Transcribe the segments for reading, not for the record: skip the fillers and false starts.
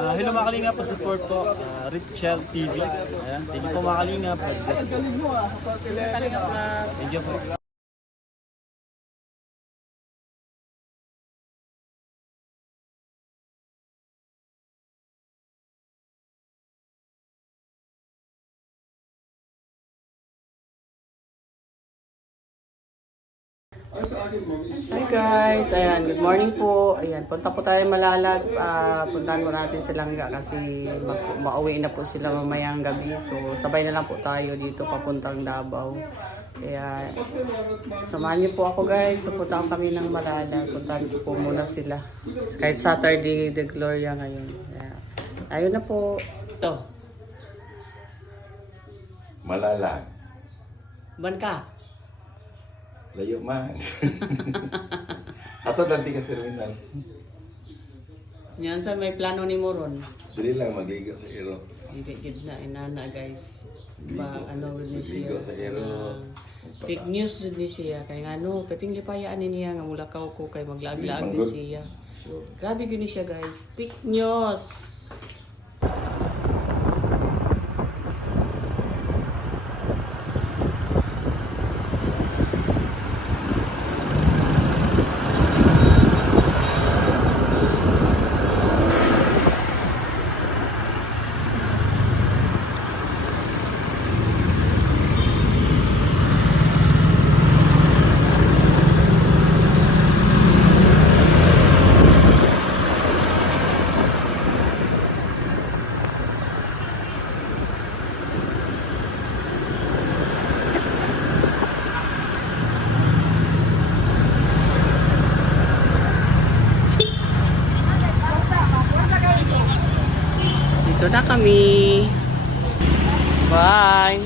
Hello mga kalingap, support po, Richel TV. Ayan, thank you po mga kalingap. Thank you po. Hi guys, ayan, good morning po. Ayan, punta po tayo Malalag. Puntahan mo natin silang kasi mauwi na po sila mamayang gabi. So, sabay na lang po tayo dito papuntang Davao. Kaya, samahan niyo po ako guys. So, puntahan kami ng Malalag. Puntahan ko po muna sila. Kahit Saturday, the Gloria ngayon. Kaya, tayo na po. Ito. Malalag. Ban ka? Layo man. Ato dati ka sa terminal. Yan sa may plano ni Moron. Dili lang magligo sa ero. Gigit na inana guys. Ligo. Ano ni Ligo siya. sa ero. Fake news ni siya kay ngano kating lipayaan niya nga mulakaw ko kay maglaag-laag ni Manggod. siya. So grabe gyud ni siya guys. Fake news. Dito na kami. Bye.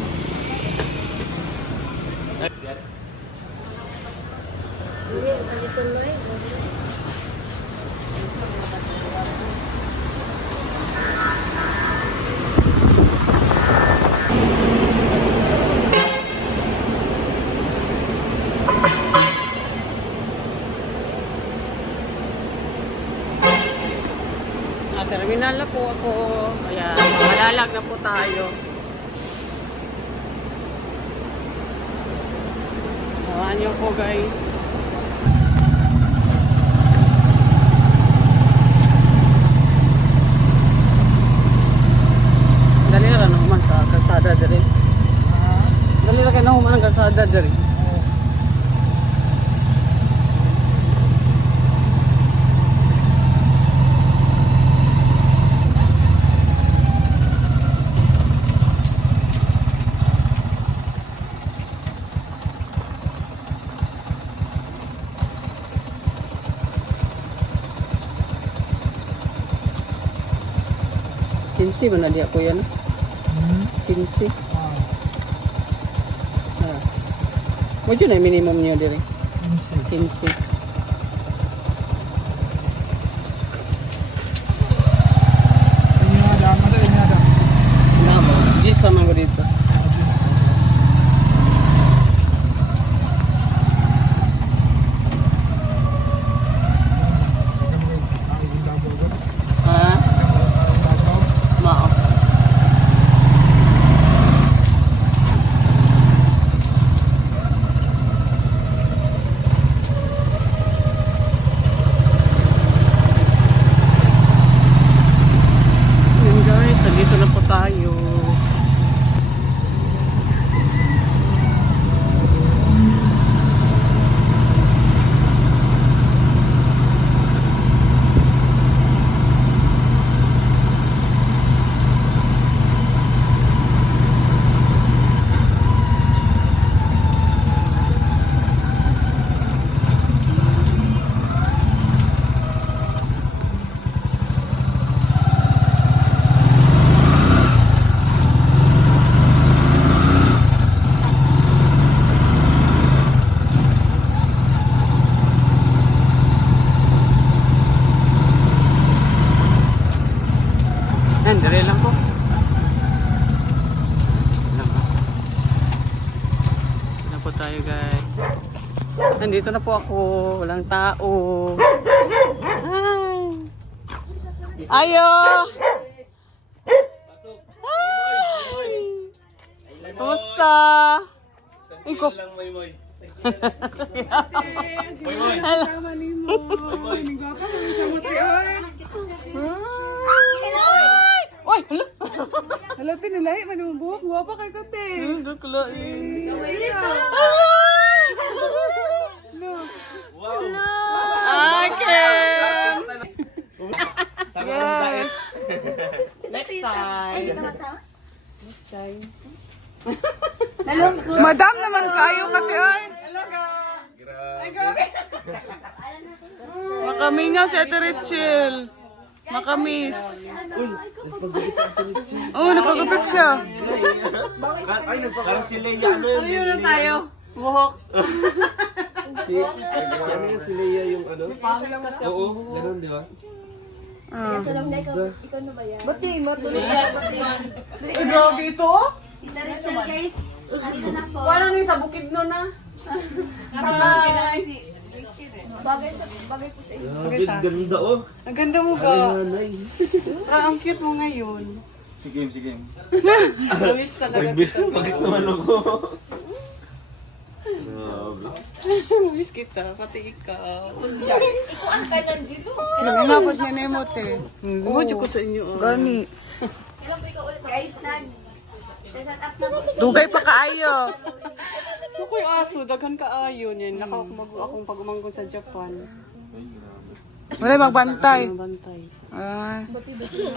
Terminal na po ako. Ayan, Malalag na po tayo. Samahan niyo po guys. Dali ra naman sa kalsada diri. Dali ra kayo naman ang kalsada diri. Kinsi ba na di ako yan? Kinsi. Mo dyan na minimum nyo diri. Kinsi. Namo, di sama ko dito. Ha? Mao. Yun guys, dito na po tayo. Dire lang po. Na po tayo guys. Nandito na po ako. Walang tao. Hi. Ayo! Hi! Kumusta? Ikaw. Oy, hala. Hello, tinilay, manubok. Guwapa kay Kate. Gakulain. Okay. Yes. Next time. Next time. Madam naman kayo, Kate, ay. Makamingaw si Ate Rachel. Makamis. Oh, napagupit siya. Parang si Leia ano yun? Ayun na tayo. Buhok. Si ano yun, si Leia yung ano? Oo, ganun di ba? Salam na ikaw na ba yan? Ay, grabe ito. Tita Rachel guys, halina na po. Paano nyo sa bukid nun ah? Bagay po sa inyo. Ganda oh. Ang ganda mo ba? Nanay. Ang cute mo ngayon. Sige, sige. Lumis talaga. Bakit naman ako? Grabe. Lumis kita, pati ikaw. Ikaw ang kanan dito. Nangapos niya na emote. Huwag ko sa inyo. Gani. Kailan po ikaw ulit? Guys, set up na po. Dugay pa kaayo. Ito ko yung aso, daghan kaayo niyan. Nakakabago akong pag-umanggon sa Japan. Wala magbantay. Bantay. Ay.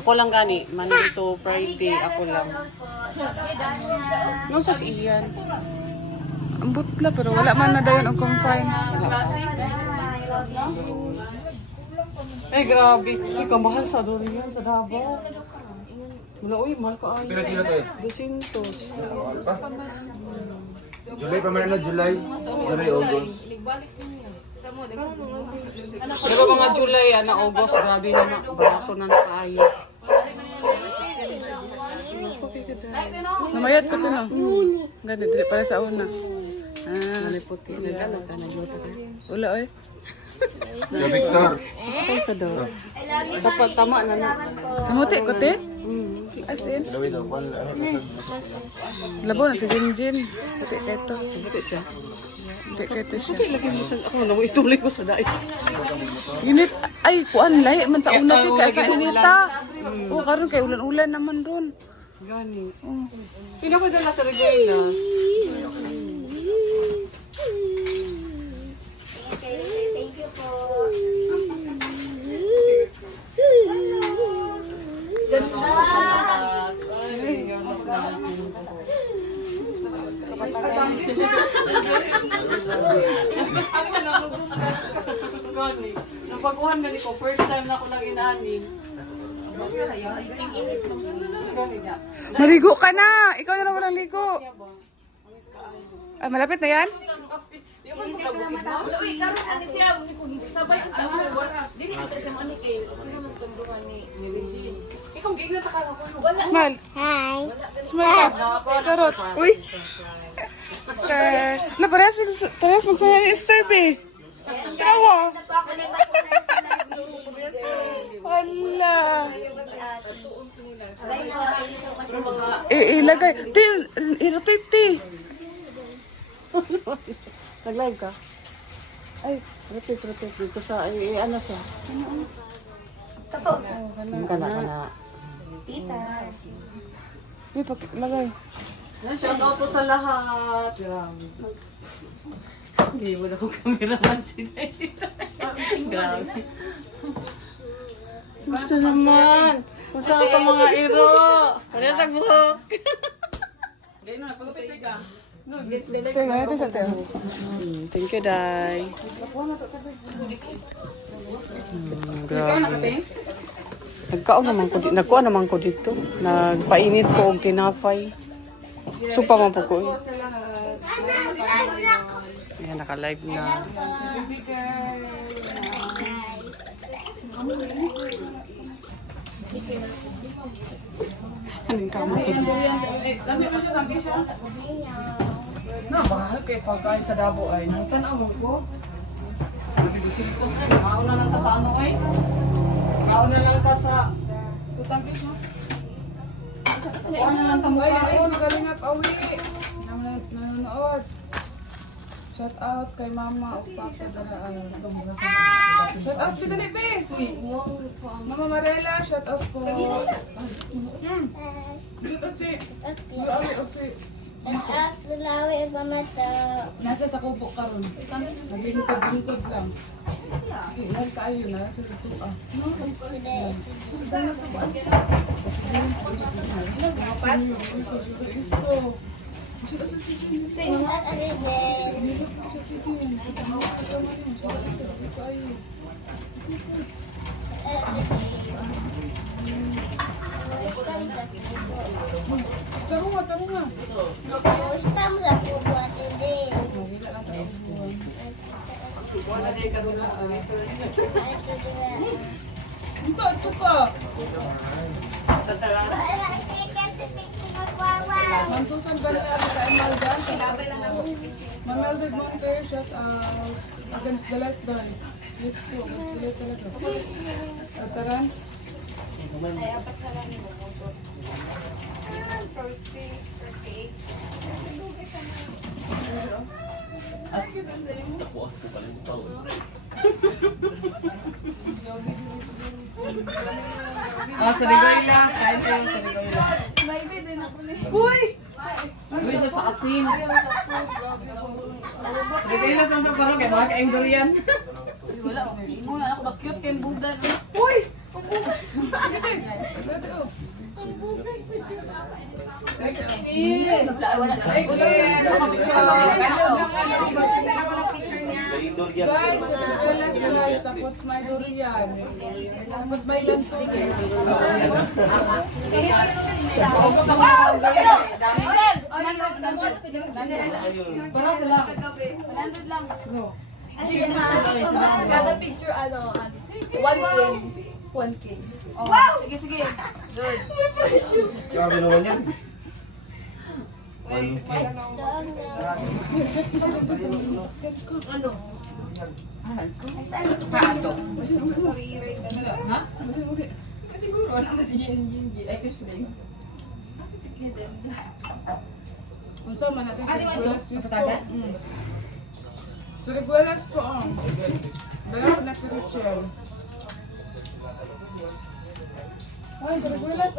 Ako lang gani, Monday to Friday, ako lang. No, sa iyan. Ang butla pero wala man na dayon og confine. Ay, grabe. Ikaw, mahal sa Dorian, sa Davao. Wala, uy, mahal ka ayo. 200. July pa man na, July. July, August. Pero mga July, August, grabe na na. Barato na nakaayo. Namayat ko to no. Gani dili para sa una. Ah, Ano puti na gano'n ka na yun. wala oy. Yo, Victor. Ay, ka daw. Dapat tama na na. Namuti ko te. As in, Gawin daw, labo na sa Jinjin. Puti keto. Puti siya. Puti keto siya. Lagi mo sa ako na mo ituloy ko sa dai. Init ay kuan lahi man sa una ti kay sa inita. O karon kay ulan-ulan naman ron. Gani. Pinapadala sa Regina. Thank you po. Gani. Napaguhan na ni ko. First time na ako nang inaanin. Maligo ka na. Ikaw na lang walang ligo. Ay, malapit na yan? Uy, karon ani siya, ni ko sabay ang tama. Dili kita sa mo ni kay sino man tumduhan ni Regine. Ikaw, giingat ka na. Wala. Smile. Hi. Smile ka. Karot. Uy. Star. Na, parehas magsaya ni Star, be. Tawa. Napakalimat po tayo sa live. Hala. Sabay na, thank you so much po. Ilagay. Ti, i-rotate, ti. Nag-live ka? Ay, rotate dito sa, ano siya? Tapo. Kana. Tita. Di, lagay. Shout out po sa lahat. Grabe. Hindi mo na akong cameraman sila. Grabe. Gusto naman. Gusto ka mga iro. Ano tagbuhok? Teka, natin sa tayo. Thank you, Day. Grabe. Nagkuha naman ko dito. Nagpainit ko og tinapay. Supa man po ko. Ayan, naka-live na. Anong kama sa na, mahal kayo pagkain sa Davao ay. Tanaw mo ko. Mauna lang ta sa ano ay. Baon na lang ka sa... Tutangkis mo? Baon na lang Ay, ayun, si Kalingap Awi. Nanonood. Shout out kay Mama o Papa Daraan. Shout out kay Dali, be. Mama Marela, shout out po. Shout out si... Awi, o si... Nasa sa kubo ka ron. Naglingkod-lingkod lang. Ilan tayo, nasa ito ah. Iso. Tarong nga. Ito ka. Ma'am Susan Balear sa Emalda. Ma'am Eldred Monte, shout out. Against the left doon. Yes po, against the left talaga. Tataran. Saligay lang. Kain kayo, saligay lang. Uy! Uy, siya sa asin. Saligay lang sa parang kaya mga kaing durian. Wala, mo na ako ba-cute kay Buda. Uy! Guys, relax guys. Tapos may durian. Tapos may lansones. Kada picture, 1K. Wow! Sige. Good. Grabe naman yan. Ano? Pato. Unsa man natin sa Riguelas Wispo. Sa Riguelas po. Dala ko na si Richel. Ay, sa Riguelas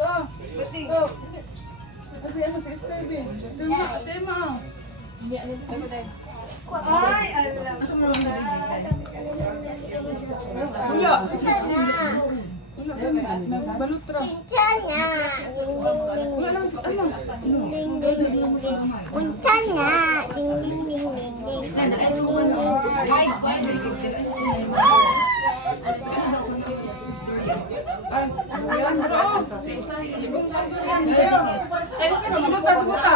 Ito. Kasi ano si Estevin. Tema. Ay, alam. Wala. Wala. Nagbalutra. Wala naman sa ano. Ay, yan bro. Ibang bago yan bro. Sumuta.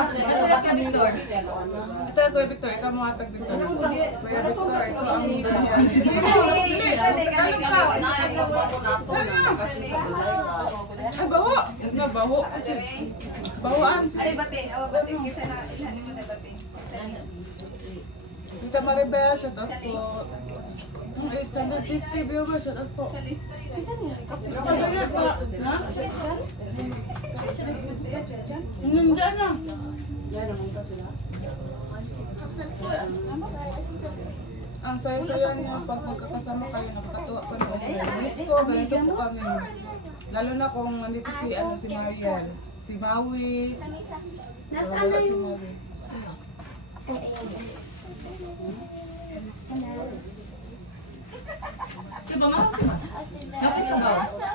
Ito, Kuya Victor. Ikaw mga tag Victor. Kuya Victor, ikaw ang Ay, baho. Nga, baho. Bahoan. Tita Maribel, shout out po. 850 viewers, shout out po. Sabaya pa. Ha? Nandiyan na. Ang saya-saya niya pag magkakasama kayo, nakakatuwa pa naman. Miss ko, ganito po kami. Lalo na kung nandito si Mariel, si Maui. Nasaan na yung...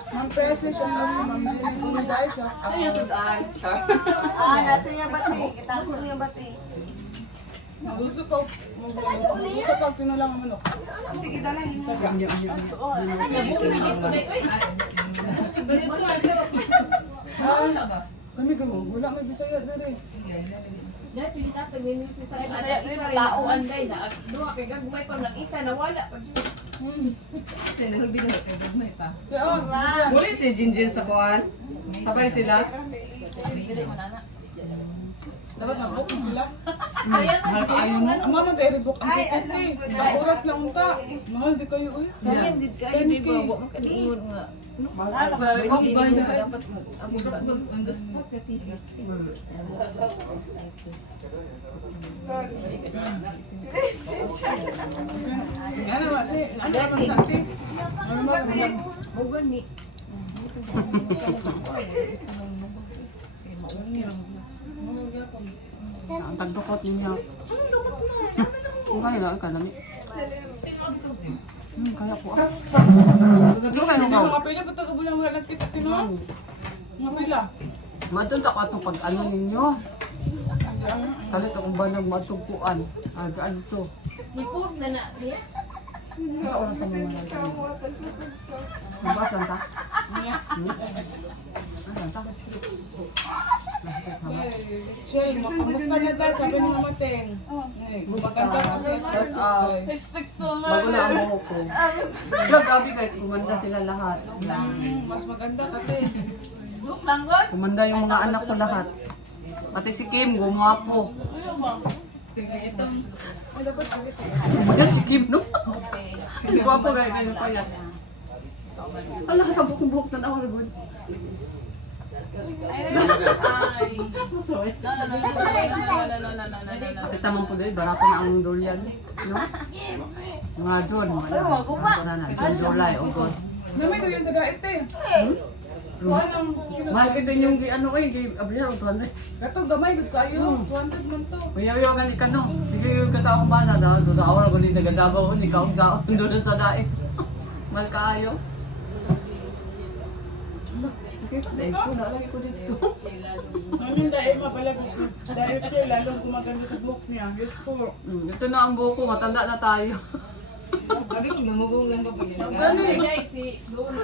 Ma'am Presi siya naman, Ma'am Liday siya. nasa niya bati. Kita ko niya bati. Magulo pag pinulang ang manok. Sige, dala niya. Kami gamo, wala may Bisaya na rin. Dahil pilitatag ninyo si Sarah. Saya ko yung tao anday na. Doon kay gagmay pa lang isa nawala pa. Muli si Jinjin sa kuwan. Sabay sila. Dili mo na. Dapat mag-book sila. Sayang ang jud yung Ang mama kay rebook ang ticket eh. Ang oras lang unta. Mahal di kayo eh. sayang jud kayo di ba wa man kadiingon nga. Mahal ka hindi mo dapat mo. Amo ba ang spot ka ticket. Ano ba si? Ano ba nanti? Bugon ni. Ang tagdukot ninyo. Kung kaya lang, kalami. Kaya po ah. Ano kayo Kasi nung mga pila pa taga bulang wala nagticket no? Mga pila. matun ta ko atong pag ano ninyo. Kalit akong banag matugpuan. Agaan to. May post na na. Niya. Mabasan ta? Asan ta? Shell, makamusta na tayo? Sabi ni Mama Teng. Maganda pa siya. Bago na ang buhok ko. Pero grabe guys, kumanda sila lahat. Mas maganda ka, Teng. Kumanda yung mga anak ko lahat. Pati si Kim, gumapo. Yan si Kim, no? Hindi ko po gaya ganyan pa yan. Ala, sabok kong buhok na nawar good. Sorry. Kita man po dahil, barato na ang dulyan. No? Mga June, June, July, August. Namay daw yun sa dait, Teng. Walang Mahal ka din yung ano eh, ablihan o tuwan eh. Gato gamay gud kayo. 200 man to. Kuya-uya gani ka no. Sige yung kataong bala daw, do daw ra gani nagadabaw ni kaong doon sa dait. Mal kaayo. Okay, dahil ko na lang ito dito. Namin dahil mapala ko dahil siya lalong gumaganda sa book niya. Yes po. Ito na ang buko, matanda na tayo. Gabi kung namugong lang ba Gani. Guys, si Lolo.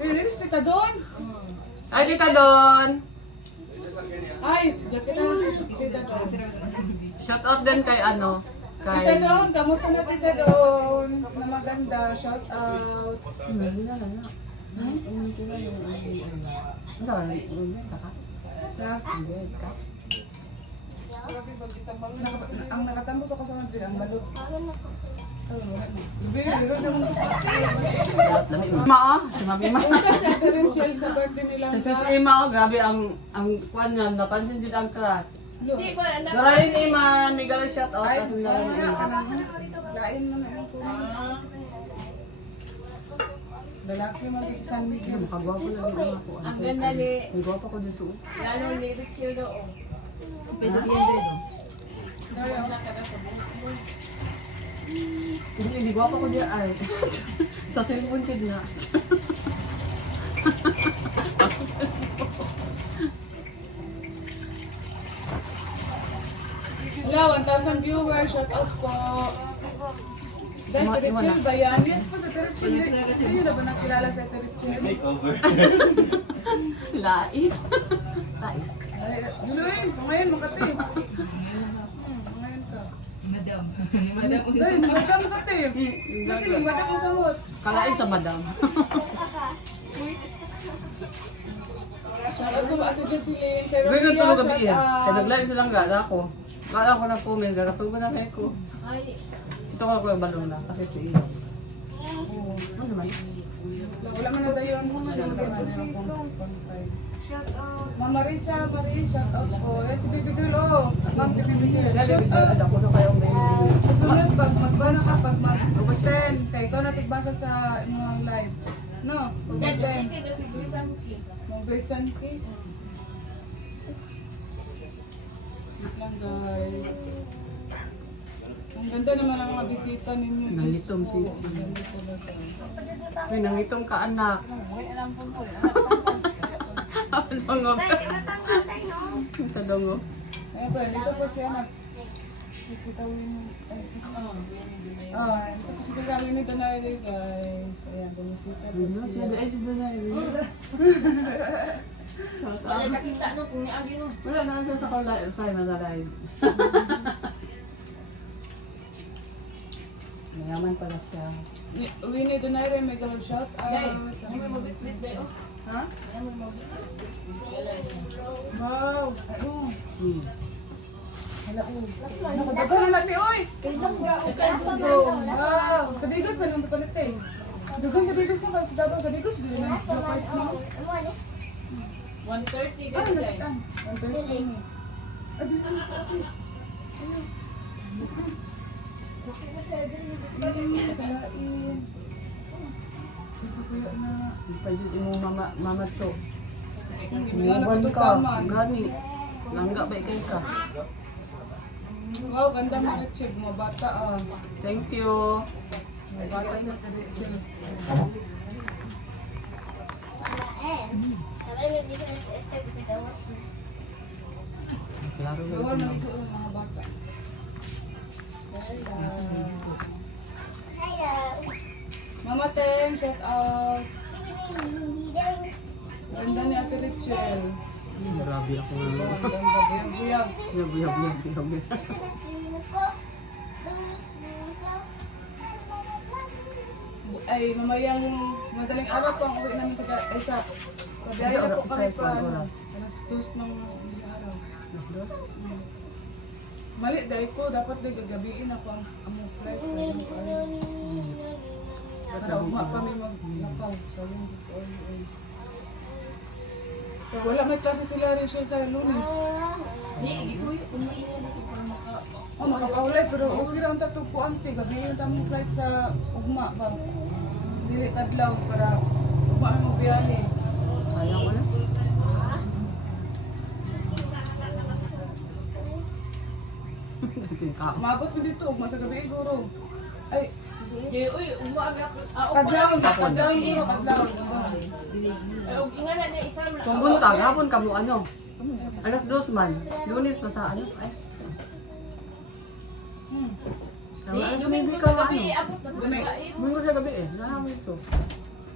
Lilis ka doon. Ay, dito doon. Ay, dapat na si Tita doon. Shout out din kay ano, Tita kay... doon, kamusta na Tita doon? Na maganda, shout out. Ang nakatambos ako sa country, ang balot. Ma, oh, sinabi ma. Punta si Ate Rinchel sa birthday nilang Si Sis sa... Ima, oh, grabe ang kwan niya, napansin din ang crush. Di ba anak? Darayin Iman, may gala shout out. Ay, Kasi na lang Iman. lain mo na yung kunin. Lalaki man kasi San Miguel. Makagwapo na din ako. Ang ganda ni Ang gwapo ko dito. lalo ni Richie do. Pedro Hindi gwapo ko diyan ay. Sa cellphone kid na. Hello, 1,000 viewers. Shout out po. Dahil sa Richel ba yan? Yes po, sa Richel. Hindi nyo na ba nakilala sa Richel? Lain. Juloy, ngayon makati. Ngayon ka. Dahil, madam kati. Dahil, madam mo samot. Kalain sa madam. Shout out po, Ate Jocelyn. Sa Gawin Romeo, tulog gabi shout yan. Kaya out. nag-live silang gala ko. Gala ko na po, may gara. Pag manakay ko. Ay, Ito nga ko yung balong na. Kasi si Iyo. Ano naman? Wala man na tayo ang Mama Marisa, Marie, shout out po. Yan si Bibi Girl, oh. Ma'am Bibi Girl, shout out. Ako na kayong may... Sa sunod, pag magbana ka, pag mag-10, kaya ikaw natigbasa sa inyong live. No? Pag mag-10. dito si Bisanki. Mag-Grayson Key. Wait lang guys. Ang ganda naman ang mga bisita ninyo. Nangitom si... May nangitom ka anak. Ano nga? Ito daw nga. Ayan po, dito po siya nag... Kikitawin mo. Ito po si Kagawin ni Donali guys. Ayan, bumisita po siya. Wala nakita no kung niagi no. Wala na siya sa kalay. Sa'yo na live. Mayaman pala siya. Uwi ni Donali, may gawin shout Dai, out. ano mo mabitbit sa'yo? Ha? Ano mo mabitbit? Wow! Ano? Wow! Sa Digos na lang palit eh. Dugan sa Digos na sa Davao sa Digos din na price mo. 130 Ah, kasi dyan. nakitaan. Ang dali. Ah, dito na ate. Ayun. Kalain. Gusto ko yun na. Pwede mo mama to. Mga Muban ka. napatutaman. Gani. Langga ba ikay ka? Wow, ganda mo Richard. Mga bata ah. Thank you. Mga bata sa Richard. Klaro Gawa na ito ang mga bata. Mama Tem, shout out. Ganda ni Ate Richel. Grabe ako Ang nga. ganda, buyag-buyag. Buyag. Ay, mamayang madaling araw po ang uwi namin sa sa Kabiyaya na po kami pa ano, alas 2 ng araw. Mali, dahil ko, dapat din gagabiin ako ang among flight sa yung para uma pa may maglakaw sa yung dito. So, wala may klase sila rin siya sa Lunes. Di, gituloy. Kumain na natin para maka... Oh, makakaulay, pero okay lang tatog po ante. Gabiin tamong flight sa ugma ba? Dili kadlaw para ugma ang biyahe. Sayang ko na. Tingka. Maabot mo dito, ugma sa gabi guro. Ay, Di, uy, umaga. kadlaw guro, kadlaw. Ay, ug inga na niya isa na. Kung buntag, hapon ka mo ano? Alas 2 man. Lunes pa sa ano? Ay. Hmm. Di, Alas Domingo 9 sa ka gabi, ano? abot pa sa kain. Minggo sa gabi eh. Nalaman ito.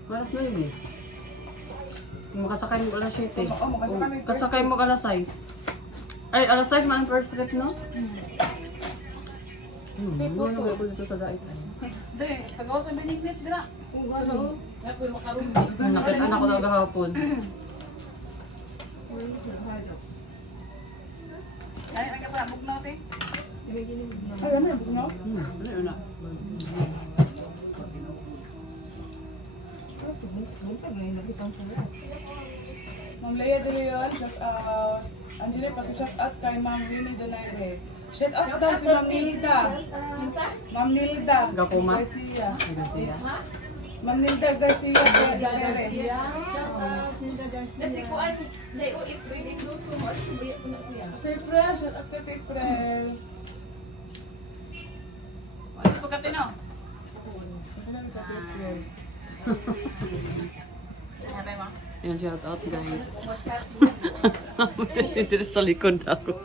Alas 9 eh. Kung makasakay mo alas 7. Oo, makasakay mo. Kasakay mo alas 6. Ay, alas 6 man first trip, no? Ano na ba dito sa dait? Dre, pagawa sa binignit dira. Ano? Ako yung makarumi. Nakita na ko na gahapon. Ay, nagkapara bugnaw te. Ay, ano yung bugnaw? Ano na? Ma'am Leia De Leon, shout out. Angeli, pag-shout out kay Ma'am Winnie Donaire. Shout out daw si Ma'am Nilda. Minsan? Ma'am Nilda Gapuma? Garcia. Ano siya? Ha? Ma'am Nilda Garcia. Garcia. Shout out Nilda Garcia. Kasi ko ano, dahil o April, iluso mo. Ano yung bayak ko na siya? April, shout out kay April. Ano po katino? Ano sa April? Ano mo? Yan, shout out guys. Dito sa likod ako.